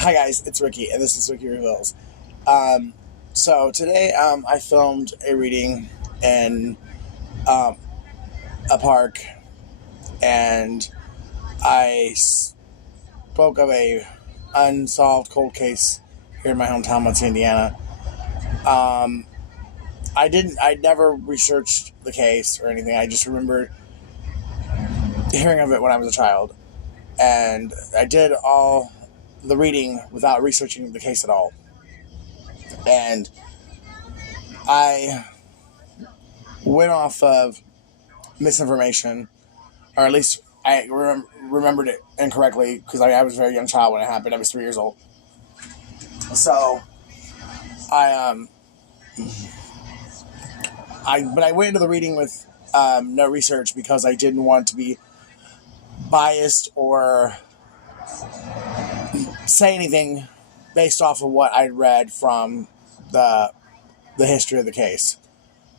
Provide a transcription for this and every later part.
Hi guys, it's Ricky, and this is Ricky Reveals. Um, so today I filmed a reading in um, a park, and I spoke of a unsolved cold case here in my hometown, Muncie, Indiana. Um, I never researched the case or anything. I just remember hearing of it when I was a child, and I did all the reading without researching the case at all. And I went off of misinformation, or at least I remembered it incorrectly because I was a very young child when it happened. I was 3 years old. So I I went into the reading with no research because I didn't want to be biased or say anything based off of what I'd read from the history of the case.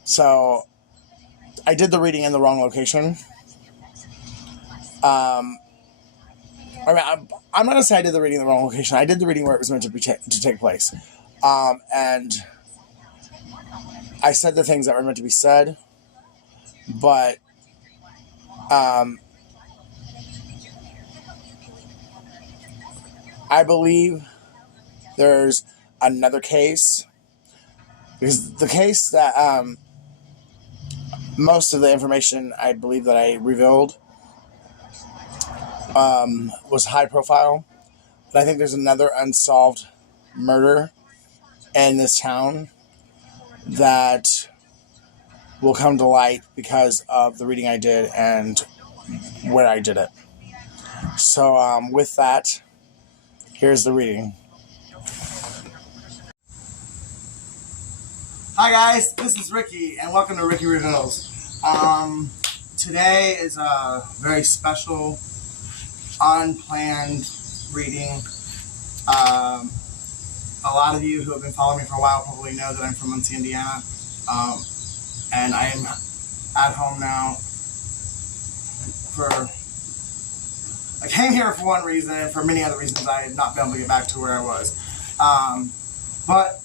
So I did the reading in the wrong location. I'm not going to say I did the reading in the wrong location. I did the reading where it was meant to take place. And I said the things that were meant to be said, but I believe there's another case, because the case that most of the information I believe that I revealed was high profile. But I think there's another unsolved murder in this town that will come to light because of the reading I did and where I did it. So with that, here's the reading. Hi guys, this is Ricky, and welcome to Ricky Reveals. Today is a very special, unplanned reading. A lot of you who have been following me for a while probably know that I'm from Muncie, Indiana, and I am at home now. I came here for one reason, and for many other reasons I had not been able to get back to where I was. But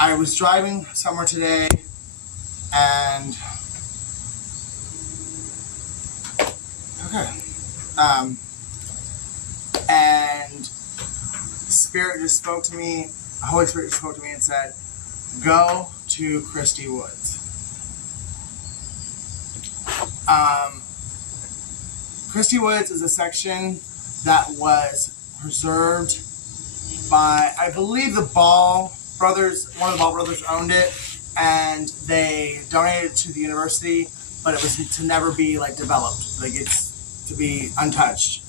I was driving somewhere today, and and Spirit just spoke to me. Holy Spirit just spoke to me and said, "Go to Christy Woods." Christy Woods is a section that was preserved by, I believe, the Ball brothers. One of the Ball brothers owned it, and they donated it to the university, but it was to never be developed. It's to be untouched,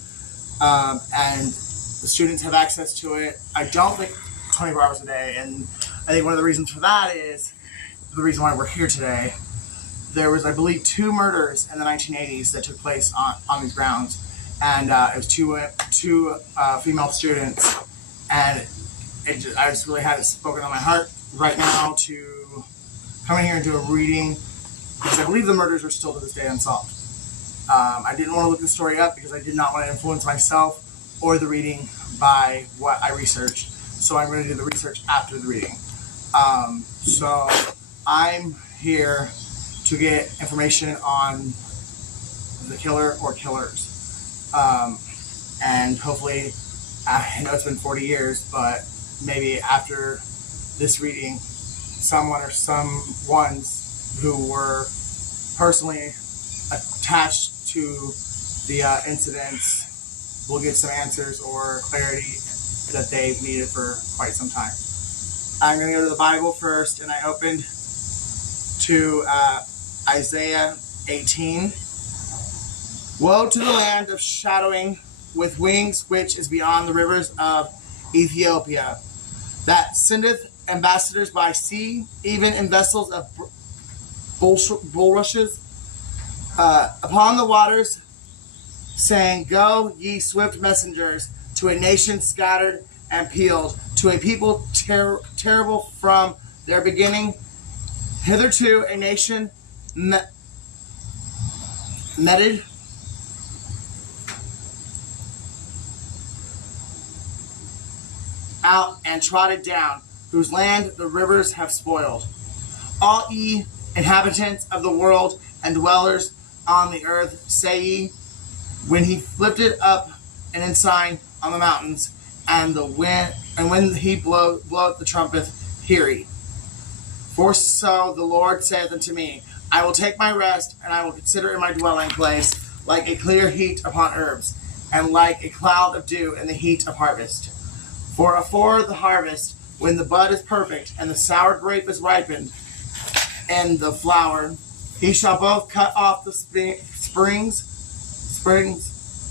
and the students have access to it. I don't think 24 hours a day, and I think one of the reasons for that is the reason why we're here today. There was, I believe, 2 murders in the 1980s that took place on these grounds, and it was two female students, and I just really had it spoken on my heart right now to come in here and do a reading, because I believe the murders are still to this day unsolved. I didn't want to look the story up because I did not want to influence myself or the reading by what I researched, so I'm going to do the research after the reading. So I'm here to get information on the killer or killers. And hopefully, I know it's been 40 years, but maybe after this reading, someone or some ones who were personally attached to the incidents will get some answers or clarity that they've needed for quite some time. I'm going to go to the Bible first, and I opened to Isaiah 18. Woe to the land of shadowing with wings, which is beyond the rivers of Ethiopia, that sendeth ambassadors by sea, even in vessels of bulrushes, upon the waters, saying, Go, ye swift messengers, to a nation scattered and peeled, to a people terrible from their beginning, hitherto a nation meted, out and trodden down, whose land the rivers have spoiled. All ye inhabitants of the world and dwellers on the earth, say ye, when he lifted up an ensign on the mountains, and the wind, and when he bloweth the trumpet, hear ye. For so the Lord saith unto me, I will take my rest, and I will consider in my dwelling place like a clear heat upon herbs, and like a cloud of dew in the heat of harvest. For afore the harvest, when the bud is perfect, and the sour grape is ripened, and the flower, he shall both cut off the springs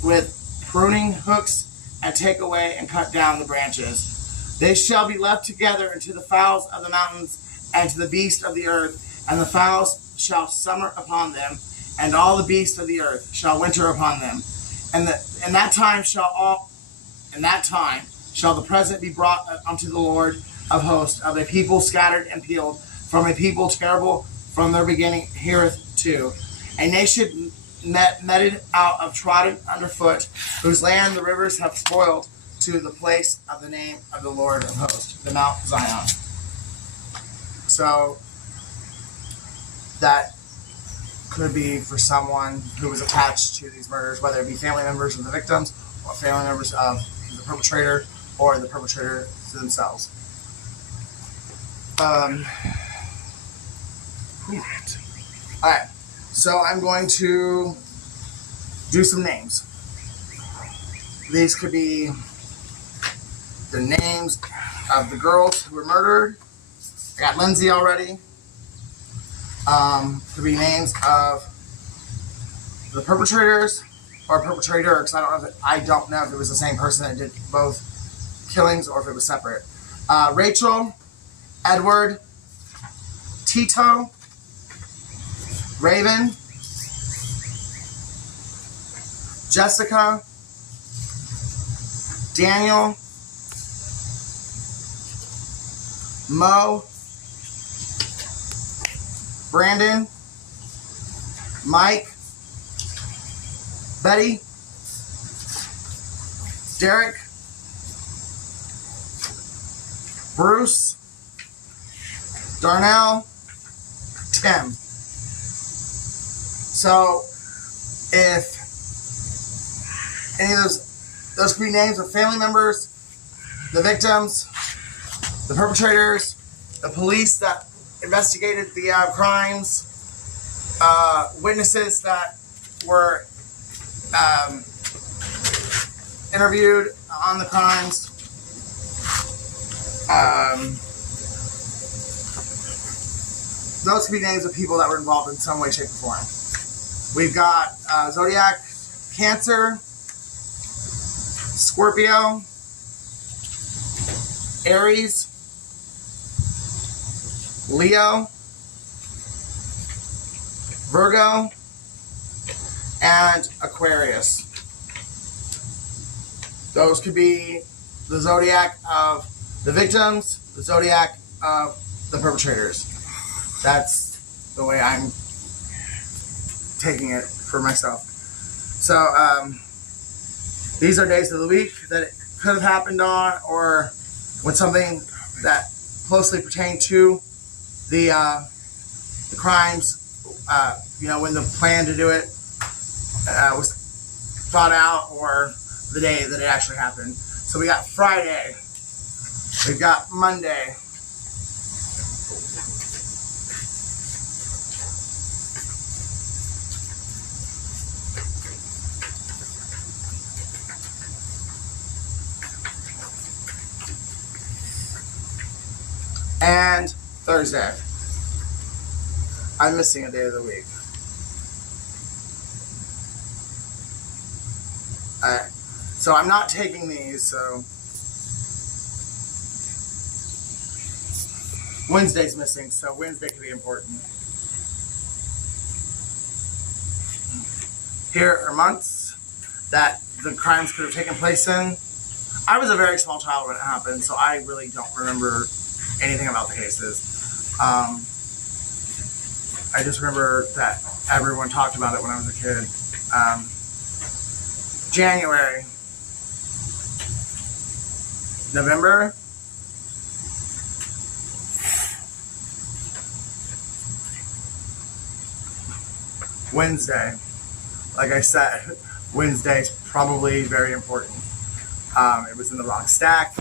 with pruning hooks, and take away and cut down the branches. They shall be left together unto the fowls of the mountains, and to the beasts of the earth, and the fowls shall summer upon them, and all the beasts of the earth shall winter upon them. And in that time shall the present be brought unto the Lord of hosts, of a people scattered and peeled, from a people terrible from their beginning hereto, a nation meted out of trodden underfoot, whose land the rivers have spoiled, to the place of the name of the Lord of hosts, the Mount Zion. So that could be for someone who was attached to these murders, whether it be family members of the victims, or family members of the perpetrator, or the perpetrator themselves. Alright, so I'm going to do some names. These could be the names of the girls who were murdered. I got Lindsay already. Could be names of the perpetrators or perpetrator, because I don't know if it was the same person that did both killings or if it was separate. Rachel, Edward, Tito, Raven, Jessica, Daniel, Mo, Brandon, Mike, Betty, Derek, Bruce, Darnell, Tim. So, if any of those could be names of family members, the victims, the perpetrators, the police that investigated the crimes, witnesses that were interviewed on the crimes. Those could be names of people that were involved in some way, shape, or form. We've got Zodiac, Cancer, Scorpio, Aries, Leo, Virgo, and Aquarius. Those could be the zodiac of the victims, the zodiac of the perpetrators. That's the way I'm taking it for myself. So these are days of the week that it could have happened on, or when something that closely pertained to the crimes, when the plan to do it was thought out, or the day that it actually happened. So we got Friday, we've got Monday, and Thursday. I'm missing a day of the week. Alright, so I'm not taking these, so Wednesday's missing, so Wednesday could be important. Here are months that the crimes could have taken place in. I was a very small child when it happened, so I really don't remember anything about the cases. I just remember that everyone talked about it when I was a kid. January, November, Wednesday. Like I said, Wednesday is probably very important. It was in the wrong stack.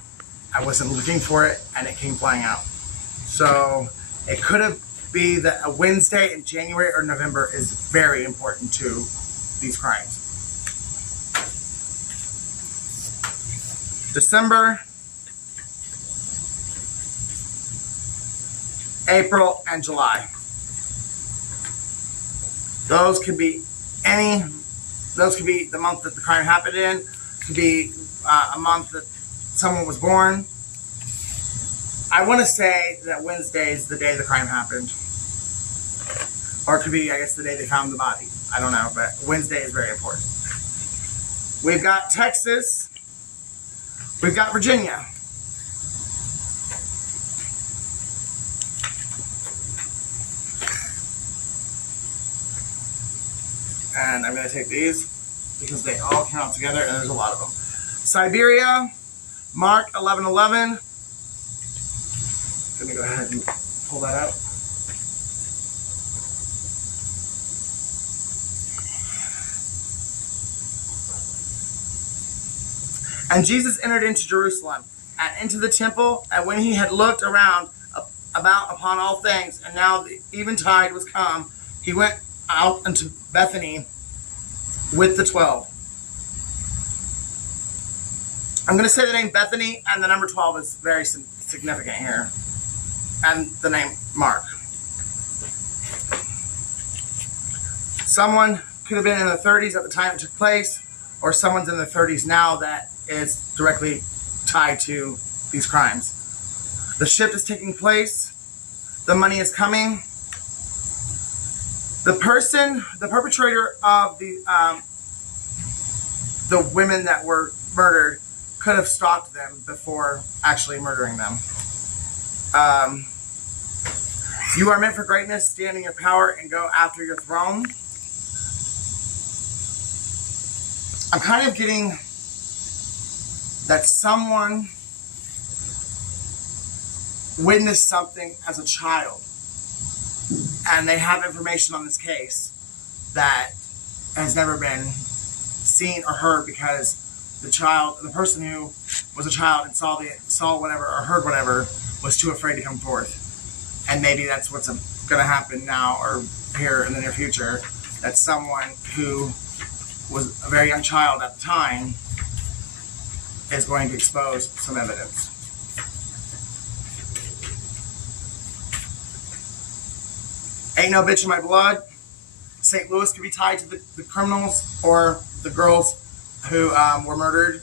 I wasn't looking for it, and it came flying out. So it could have been that a Wednesday in January or November is very important to these crimes. December, April, and July. Those could be the month that the crime happened in. Could be a month that someone was born. I want to say that Wednesday is the day the crime happened. Or it could be, I guess, the day they found the body. I don't know, but Wednesday is very important. We've got Texas. We've got Virginia. And I'm going to take these because they all count together, and there's a lot of them. Siberia, Mark 1111. Let me go ahead and pull that out. And Jesus entered into Jerusalem and into the temple, and when he had looked around about upon all things, and now the eventide was come, he went out into Bethany with the 12. I'm going to say the name Bethany, and the number 12 is very significant here. And the name Mark. Someone could have been in their 30s at the time it took place, or someone's in their 30s now that is directly tied to these crimes. The shift is taking place. The money is coming. The perpetrator of the women that were murdered could have stalked them before actually murdering them. You are meant for greatness. Stand in your power and go after your throne. I'm kind of getting that someone witnessed something as a child, and they have information on this case that has never been seen or heard because the person who was a child and saw whatever or heard whatever was too afraid to come forth. And maybe that's what's going to happen now or here in the near future, that someone who was a very young child at the time is going to expose some evidence. Ain't no bitch in my blood. St. Louis could be tied to the criminals or the girls who were murdered.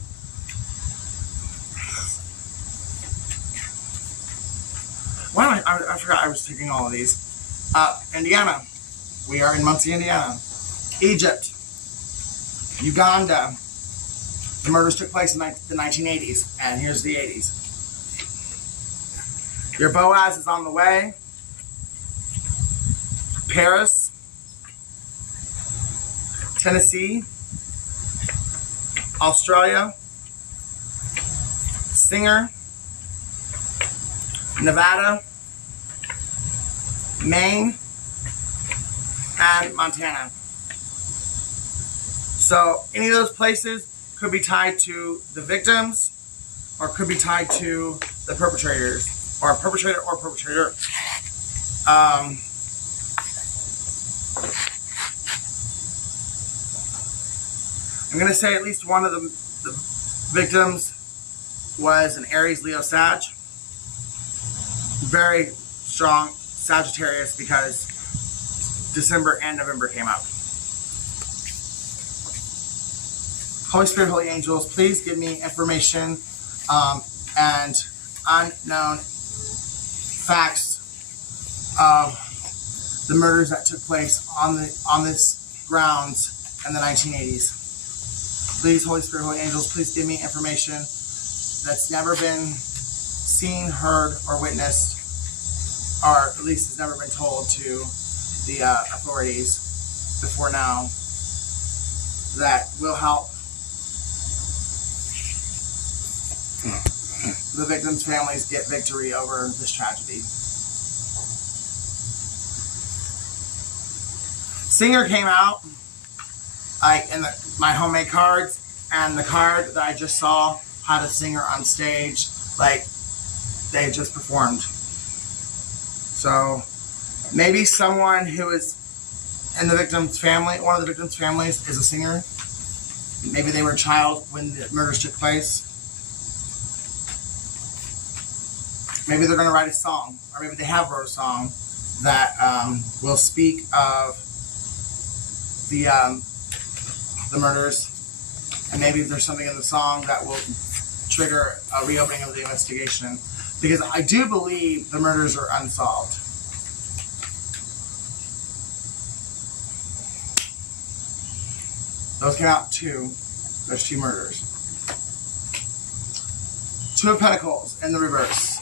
Wow, I forgot I was taking all of these. Indiana. We are in Muncie, Indiana. Egypt. Uganda. The murders took place in the 1980s, and here's the 80s. Your Boaz is on the way. Paris. Tennessee. Australia. Singer. Nevada, Maine, and Montana. So any of those places could be tied to the victims or could be tied to the perpetrators or a perpetrator or perpetrator. I'm going to say at least one of the victims was an Aries Leo Sag. Very strong Sagittarius because December and November came up. Holy Spirit, Holy Angels, please give me information and unknown facts of the murders that took place on this grounds in the 1980s. Please, Holy Spirit, Holy Angels, please give me information that's never been seen, heard, or witnessed, or at least has never been told to the authorities before now, that will help the victims' families get victory over this tragedy. Singer came out, like in my homemade cards, and the card that I just saw had a singer on stage, like they just performed. So maybe someone who is in the victim's family, one of the victim's families, is a singer. Maybe they were a child when the murders took place. Maybe they're going to write a song, or maybe they have wrote a song that will speak of the murders, and maybe there's something in the song that will trigger a reopening of the investigation, because I do believe the murders are unsolved. Those came out two. There's 2 murders. 2 of Pentacles in the reverse.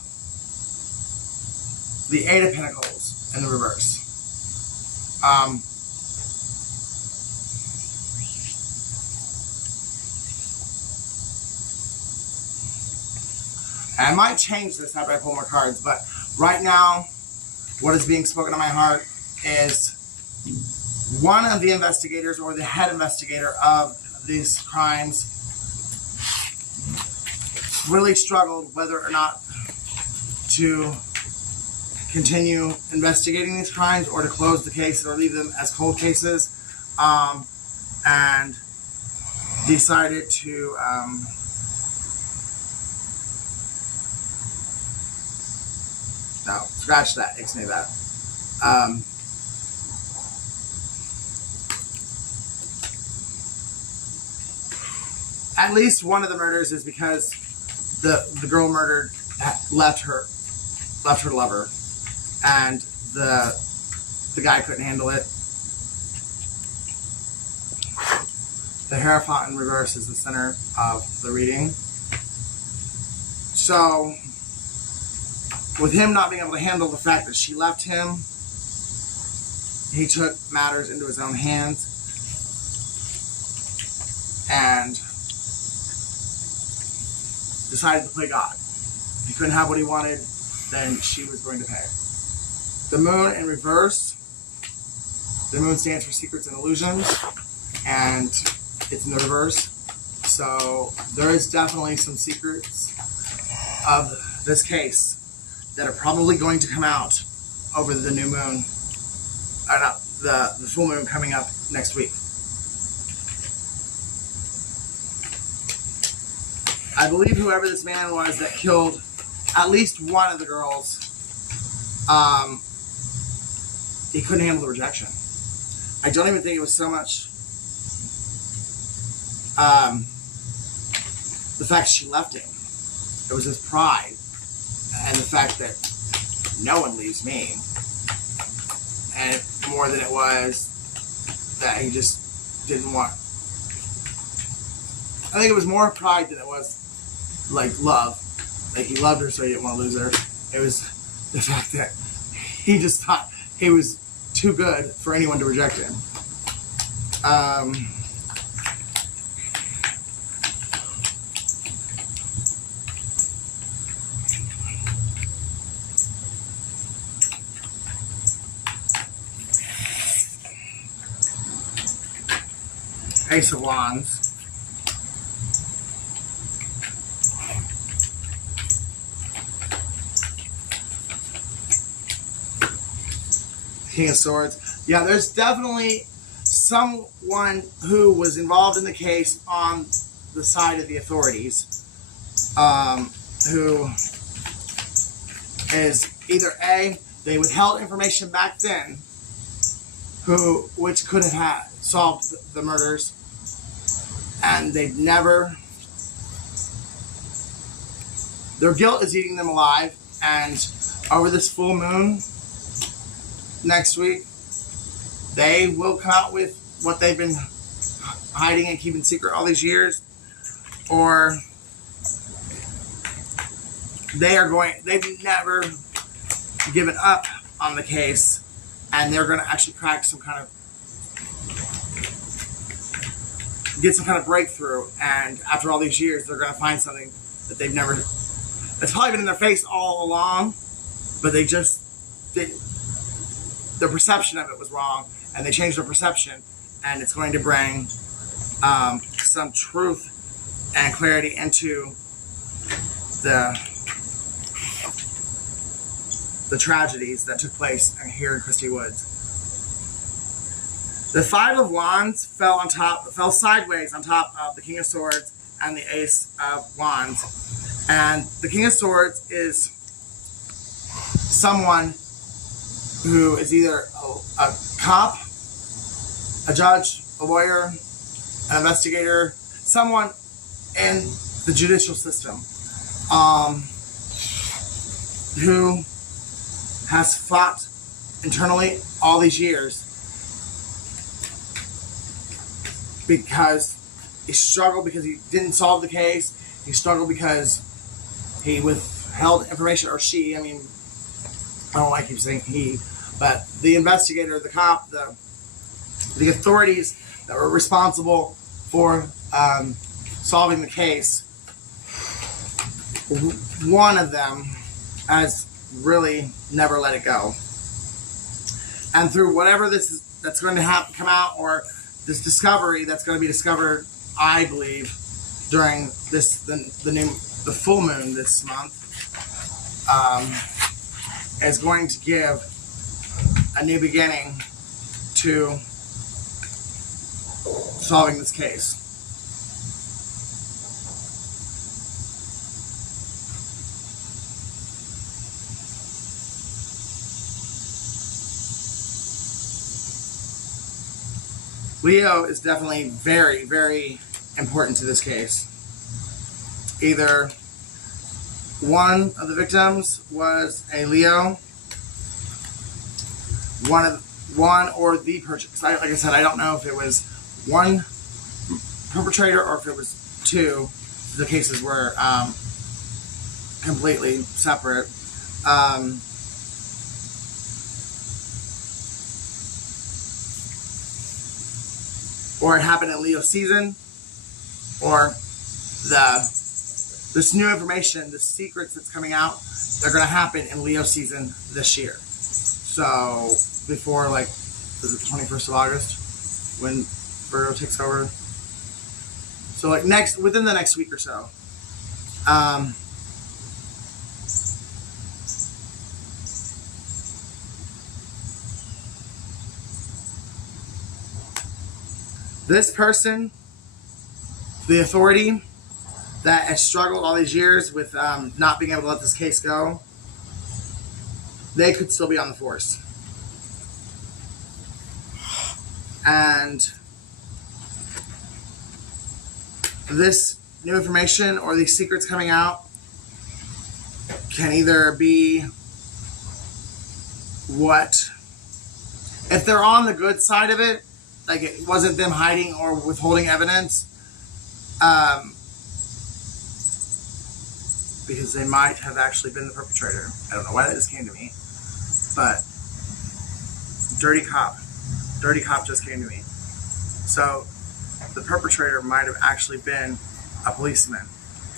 The 8 of Pentacles in the reverse. I might change this after I pull more cards, but right now, what is being spoken to my heart is one of the investigators, or the head investigator of these crimes, really struggled whether or not to continue investigating these crimes or to close the cases or leave them as cold cases, and decided to no, scratch that, ixnay that. At least one of the murders is because the girl murdered left her lover, and the guy couldn't handle it. The Hierophant in reverse is the center of the reading. So, with him not being able to handle the fact that she left him, he took matters into his own hands and decided to play God. If he couldn't have what he wanted, then she was going to pay. The Moon in reverse. The Moon stands for secrets and illusions, and it's in the reverse. So there is definitely some secrets of this case that are probably going to come out over the new moon, the full moon coming up next week. I believe whoever this man was that killed at least one of the girls, he couldn't handle the rejection. I don't even think it was so much the fact she left him. It was his pride and the fact that no one leaves me, and more than it was that he just didn't want. I think it was more pride than it was like love. Like he loved her, so he didn't want to lose her. It was the fact that he just thought he was too good for anyone to reject him. Ace of Wands. King of Swords. Yeah, there's definitely someone who was involved in the case on the side of the authorities, who is either A, they withheld information back then, which could have solved the murders, and they've never. Their guilt is eating them alive, and over this full moon next week, they will come out with what they've been hiding and keeping secret all these years, or they've never given up on the case, and they're going to actually crack some kind of, get some kind of breakthrough, and after all these years, they're going to find something that they've never, it's probably been in their face all along, but they just didn't. The perception of it was wrong, and they change their perception, and it's going to bring some truth and clarity into the tragedies that took place here in Christy Woods. The Five of Wands fell sideways on top of the King of Swords and the Ace of Wands. And the King of Swords is someone who is either a cop, a judge, a lawyer, an investigator, someone in the judicial system who has fought internally all these years because he struggled because he didn't solve the case. He struggled because he withheld information, or she, I don't like keep saying he, but the investigator, the cop, the authorities that were responsible for solving the case, one of them has really never let it go. And through whatever that's going to come out, or this discovery that's going to be discovered, I believe, during the full moon this month, is going to give a new beginning to solving this case. Leo is definitely very, very important to this case. Either one of the victims was a Leo, one or the perpetrator. Like I said, I don't know if it was one perpetrator or if it was two. The cases were completely separate. Or it happened in Leo season, or this new information, the secrets that's coming out, they're going to happen in Leo season this year. So before, like, is it the 21st of August when Virgo takes over? So like within the next week or so. This person, the authority that has struggled all these years with not being able to let this case go, they could still be on the force. And this new information or these secrets coming out can either be if they're on the good side of it, like it wasn't them hiding or withholding evidence, because they might have actually been the perpetrator. I don't know why that just came to me, but dirty cop just came to me. So the perpetrator might have actually been a policeman,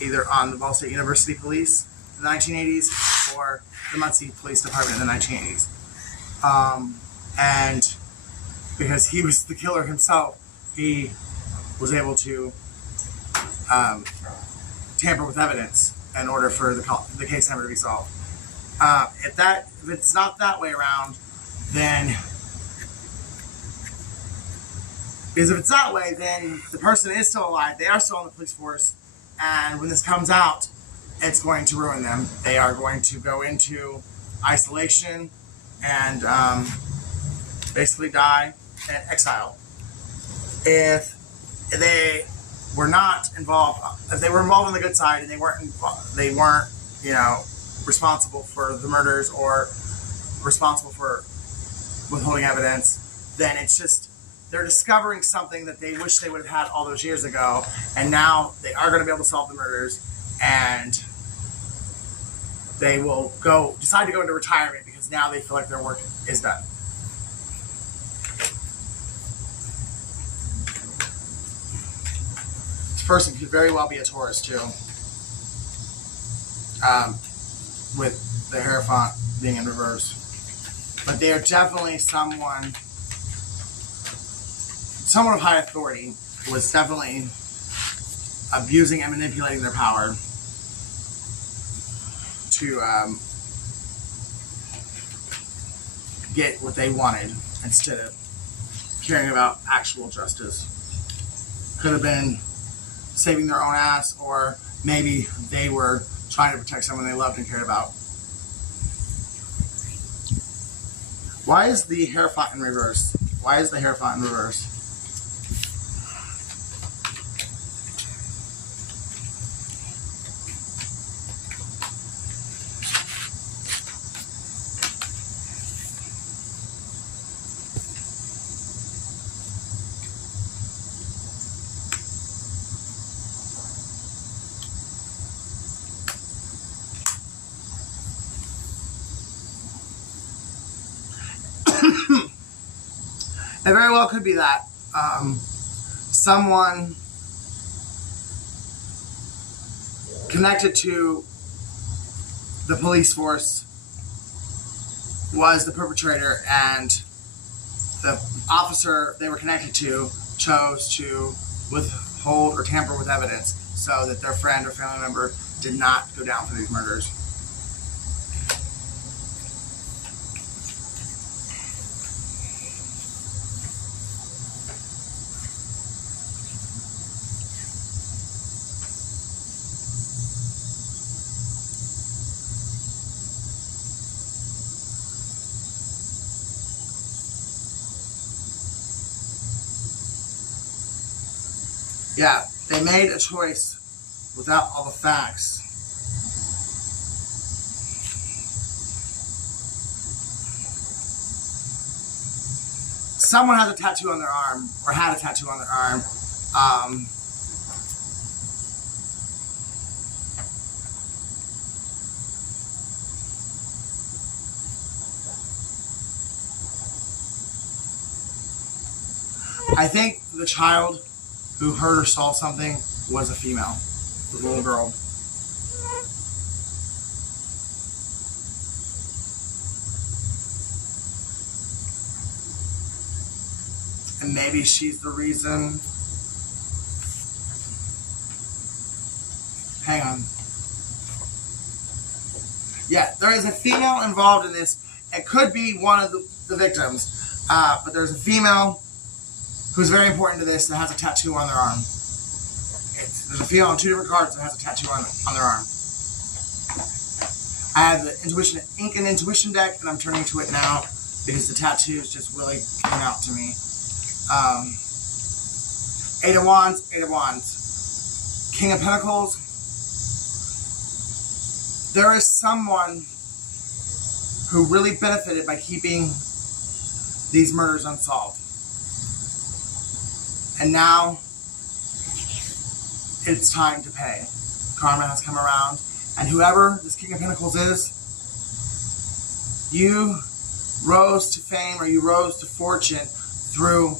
either on the Ball State University Police in the 1980s or the Muncie Police Department in the 1980s. And because he was the killer himself, he was able to tamper with evidence in order for the case never to be solved. If it's not that way around, then because if it's that way, then the person is still alive. They are still on the police force, and when this comes out, it's going to ruin them. They are going to go into isolation and basically die in exile. If they were not involved, if they were involved on the good side and they weren't, responsible for the murders or responsible for withholding evidence, then it's just they're discovering something that they wish they would have had all those years ago, and now they are going to be able to solve the murders, and they will decide to go into retirement because now they feel like their work is done. This person could very well be a Taurus too, with the Hierophant being in reverse. But they are definitely someone someone of high authority was definitely abusing and manipulating their power to get what they wanted instead of caring about actual justice. Could have been saving their own ass, or maybe they were trying to protect someone they loved and cared about. Why is the Hierophant in reverse? Why is the Hierophant in reverse? It very well could be that someone connected to the police force was the perpetrator, and the officer they were connected to chose to withhold or tamper with evidence so that their friend or family member did not go down for these murders. Yeah, they made a choice without all the facts. Someone has a tattoo on their arm, or had a tattoo on their arm. I think the child who heard or saw something was a female, a little girl. And maybe she's the reason. Hang on. Yeah, there is a female involved in this. It could be one of the victims, but there's a female who's very important to this that has a tattoo on their arm. There's a female on 2 different cards that has a tattoo on their arm. I have the Intuition Ink and Intuition deck, and I'm turning to it now because the tattoos just really came out to me. 8 of Wands, 8 of Wands. King of Pentacles. There is someone who really benefited by keeping these murders unsolved. And now it's time to pay. Karma has come around. And whoever this King of Pentacles is, you rose to fame or you rose to fortune through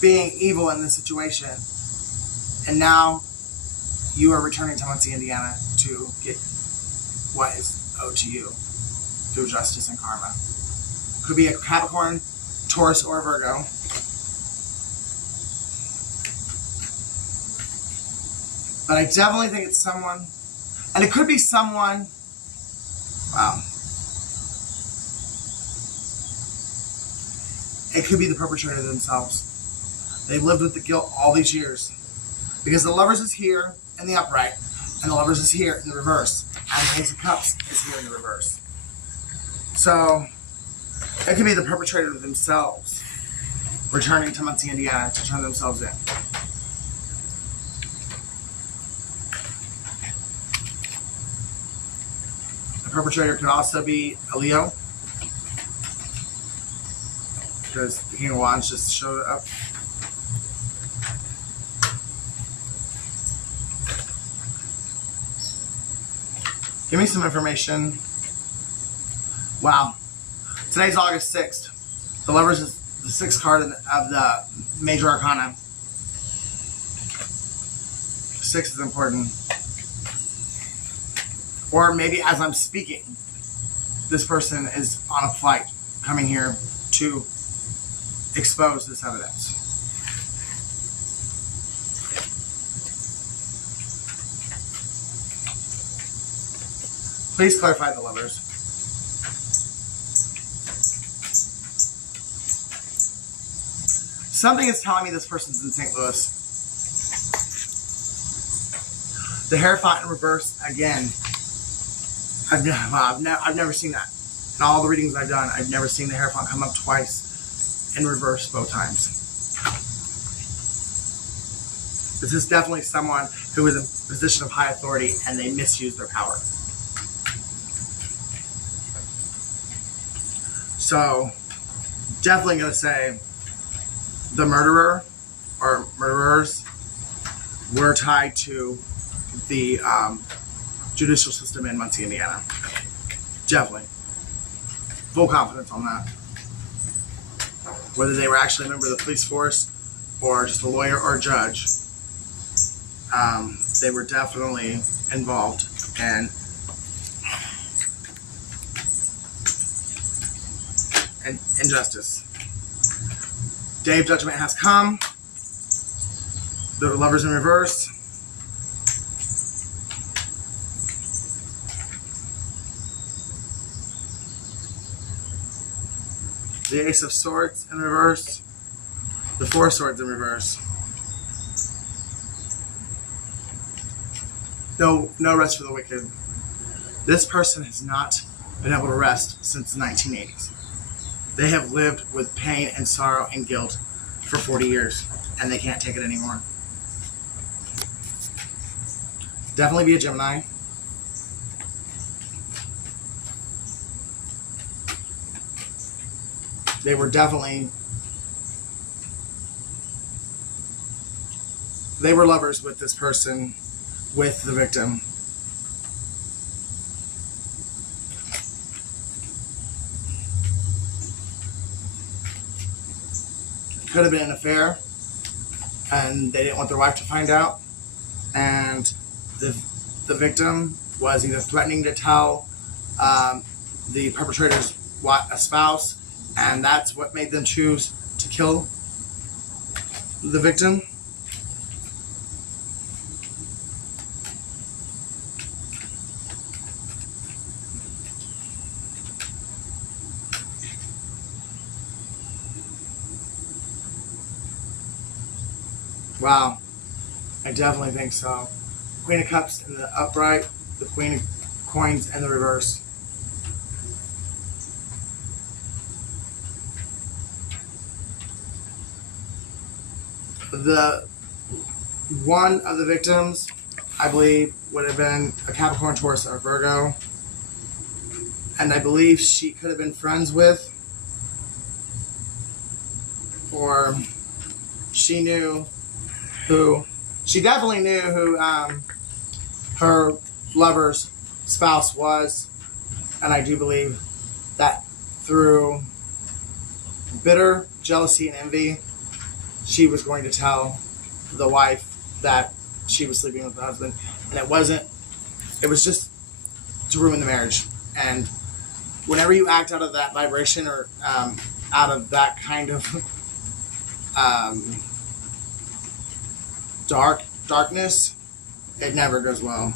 being evil in this situation. And now you are returning to Muncie, Indiana to get what is owed to you through justice and karma. Could be a Capricorn, Taurus, or Virgo. But I definitely think it's someone, and it could be someone, wow. It could be the perpetrator themselves. They lived with the guilt all these years. Because the Lovers is here in the upright, and the Lovers is here in the reverse, and the Ace of Cups is here in the reverse. So, it could be the perpetrator themselves returning to Muncie, Indiana to turn themselves in. Perpetrator could also be a Leo, because the King of Wands just showed up. Give me some information. Wow. Today's August 6th. The Lovers is the 6th card of the Major Arcana. 6 is important. Or maybe as I'm speaking, this person is on a flight coming here to expose this evidence. Please clarify the lovers. Something is telling me this person's in St. Louis. The Hierophant in reverse again. I've never seen that. In all the readings I've done, I've never seen the Hierophant come up twice in reverse both times. This is definitely someone who is in a position of high authority and they misuse their power. So, definitely going to say the murderer or murderers were tied to the judicial system in Muncie, Indiana. Definitely. Full confidence on that. Whether they were actually a member of the police force or just a lawyer or a judge, they were definitely involved in injustice. Day of judgment has come. The lovers in reverse. The Ace of Swords in reverse. The Four of Swords in reverse. No rest for the wicked. This person has not been able to rest since the 1980s. They have lived with pain and sorrow and guilt for 40 years, and they can't take it anymore. Definitely be a Gemini. They were lovers with this person, with the victim. It could have been an affair, and they didn't want their wife to find out. And the victim was either threatening to tell the perpetrator's spouse, and that's what made them choose to kill the victim. Wow, I definitely think so. Queen of Cups in the upright, the Queen of Coins in the reverse. The one of the victims, I believe, would have been a Capricorn, Taurus, or Virgo. And I believe she could have been friends with, or she definitely knew who her lover's spouse was. And I do believe that through bitter jealousy and envy, she was going to tell the wife that she was sleeping with the husband. And it was just to ruin the marriage. And whenever you act out of that vibration or out of that kind of darkness, it never goes well.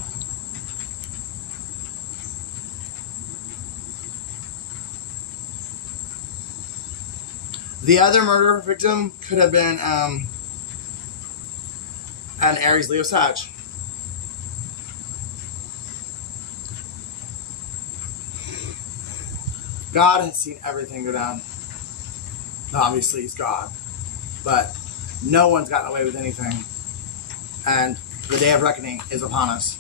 The other murder victim could have been an Aries, Leo, Sag. God has seen everything go down. Obviously, he's God. But no one's gotten away with anything. And the day of reckoning is upon us.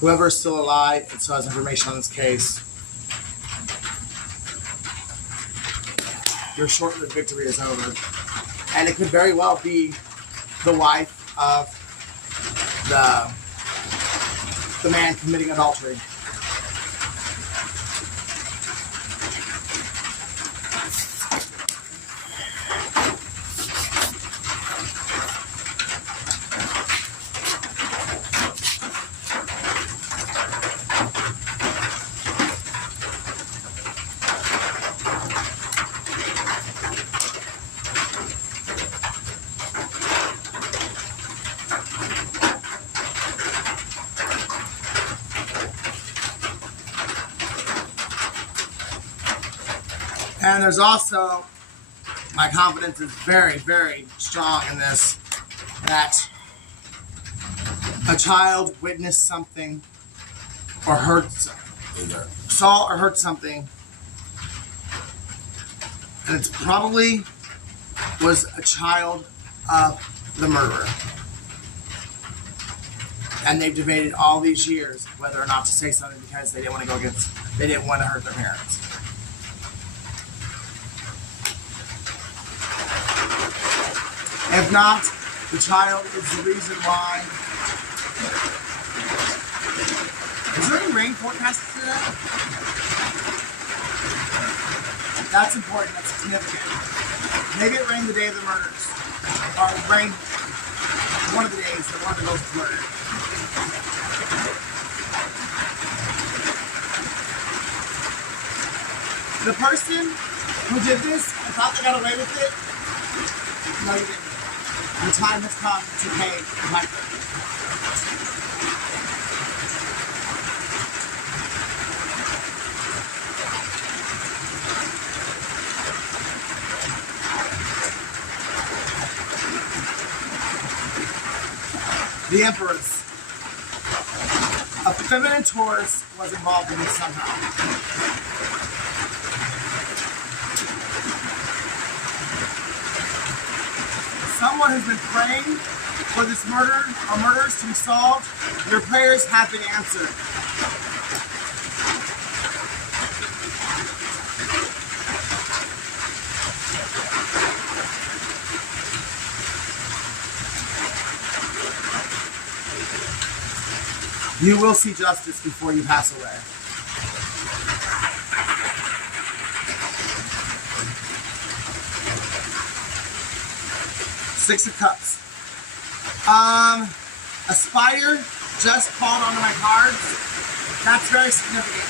Whoever is still alive and still has information on this case, your short-lived victory is over. And it could very well be the wife of the man committing adultery. And there's also, my confidence is very, very strong in this, that a child witnessed something or either saw or heard something, and it's probably was a child of the murderer. And they've debated all these years whether or not to say something because they didn't want to they didn't want to hurt their parents. If not, the child is the reason why. Is there any rain forecast today? That's important, that's significant. Maybe it rained the day of the murders. Or it rained one of the days that one of the girls was murdered. The person who did this and thought they got away with it, no, you didn't. The time has come to pay back. The Empress. A feminine Taurus was involved in this somehow. Someone has been praying for this murder or murders to be solved. Your prayers have been answered. You will see justice before you pass away. Six of Cups. A spider just crawled onto my cards. That's very significant.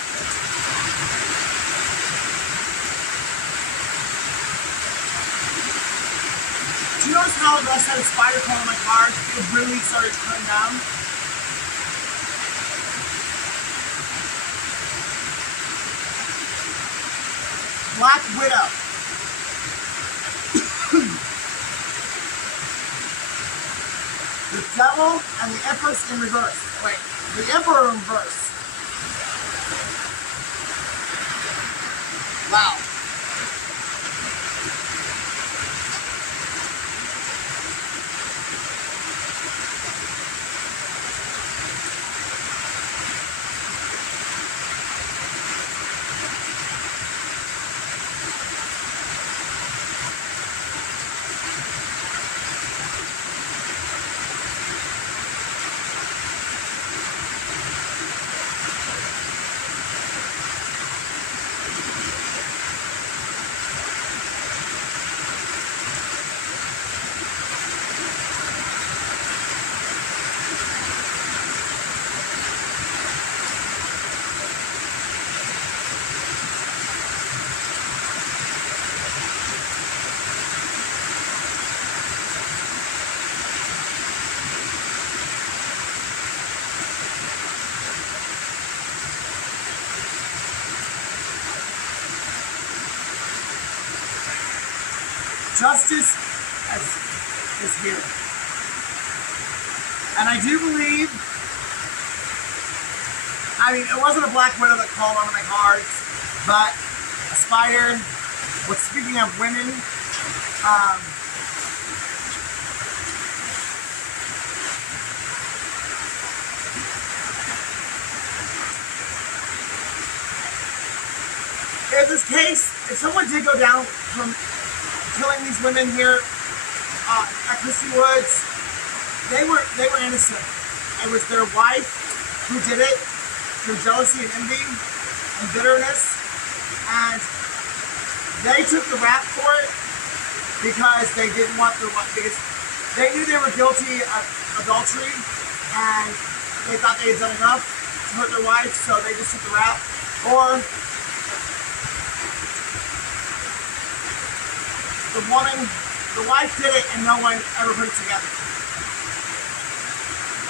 Do you notice how I said a spider crawled on my cards? It really started to come down. Black Widow. The Devil and the Empress in reverse. Wait, the Emperor in reverse. Wow. Justice is here. And I do believe, I mean, it wasn't a Black Widow that called onto my cards, but a spider. What's speaking of women, in this case, if someone did go down from killing these women here at Christy Woods, they were innocent. It was their wife who did it through jealousy and envy and bitterness, and they took the rap for it because they didn't want because they knew they were guilty of adultery and they thought they had done enough to hurt their wife, so they just took the rap. Or the wife did it and no one ever put it together.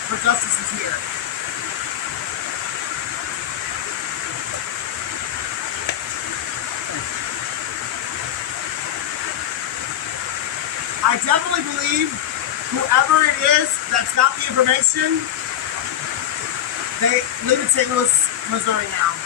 But justice is here. I definitely believe whoever it is that's got the information, they live in St. Louis, Missouri now.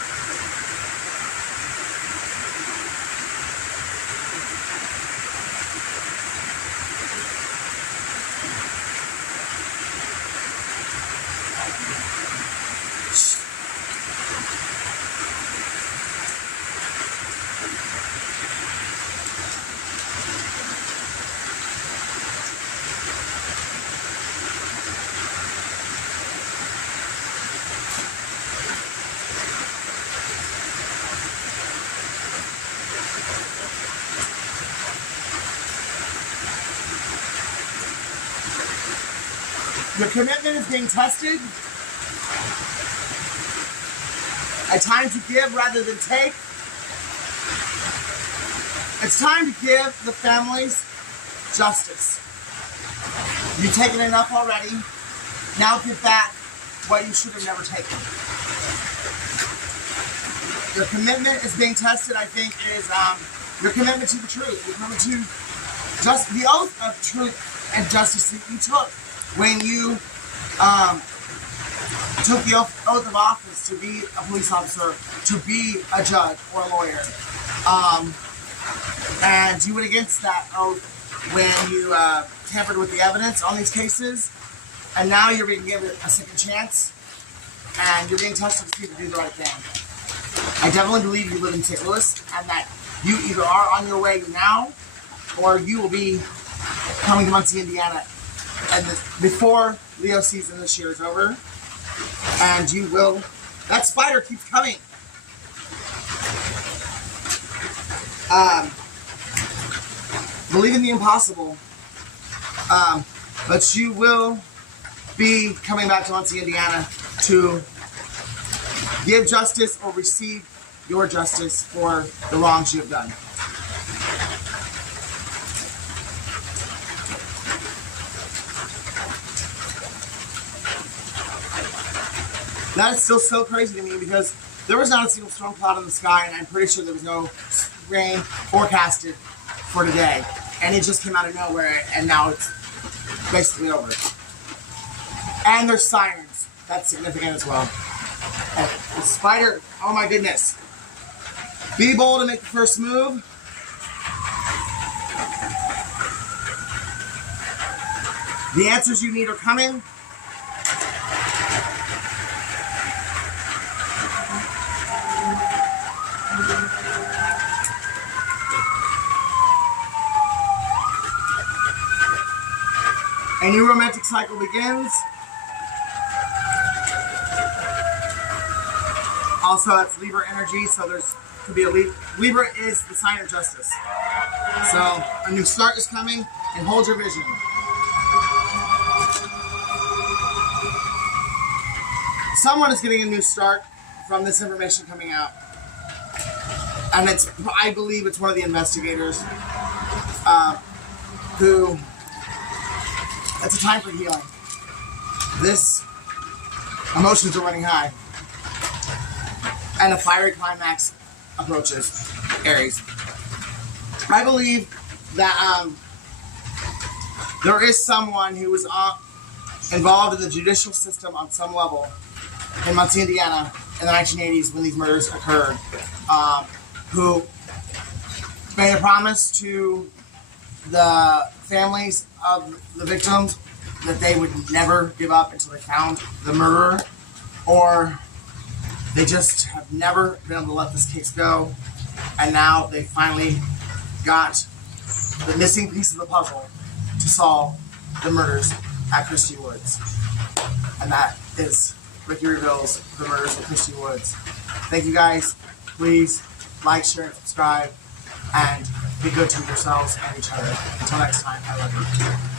Your commitment is being tested. A time to give rather than take. It's time to give the families justice. You've taken enough already. Now give back what you should have never taken. Your commitment is being tested, I think, is your commitment to the truth. Your commitment to just the oath of truth and justice that you took when you took the oath of office to be a police officer, to be a judge or a lawyer. And you went against that oath when you tampered with the evidence on these cases. And now you're being given a second chance. And you're being tested to see if you do the right thing. I definitely believe you live in St. Louis and that you either are on your way now or you will be coming to Muncie, Indiana and before Leo season this year is over. And you will, that spider keeps coming. Believe in the impossible. But you will be coming back to Muncie, Indiana to give justice or receive your justice for the wrongs you have done. That is still so crazy to me because there was not a single storm cloud in the sky, and I'm pretty sure there was no rain forecasted for today. And it just came out of nowhere, and now it's basically over. And there's sirens. That's significant as well. And the spider, oh my goodness. Be bold and make the first move. The answers you need are coming. A new romantic cycle begins. Also, it's Libra energy, so could be a Libra is the sign of justice. So a new start is coming, and hold your vision. Someone is getting a new start from this information coming out, and I believe it's one of the investigators who. It's a time for healing. This emotions are running high. And a fiery climax approaches Aries. I believe that there is someone who was involved in the judicial system on some level in Muncie, Indiana in the 1980s when these murders occurred, who made a promise to the families of the victims that they would never give up until they found the murderer, or they just have never been able to let this case go, and now they finally got the missing piece of the puzzle to solve the murders at Christy Woods. And that is Ricky reveals the murders of Christy Woods. Thank you guys. Please like, share, and subscribe, and be good to yourselves and each other. Until next time, I love you.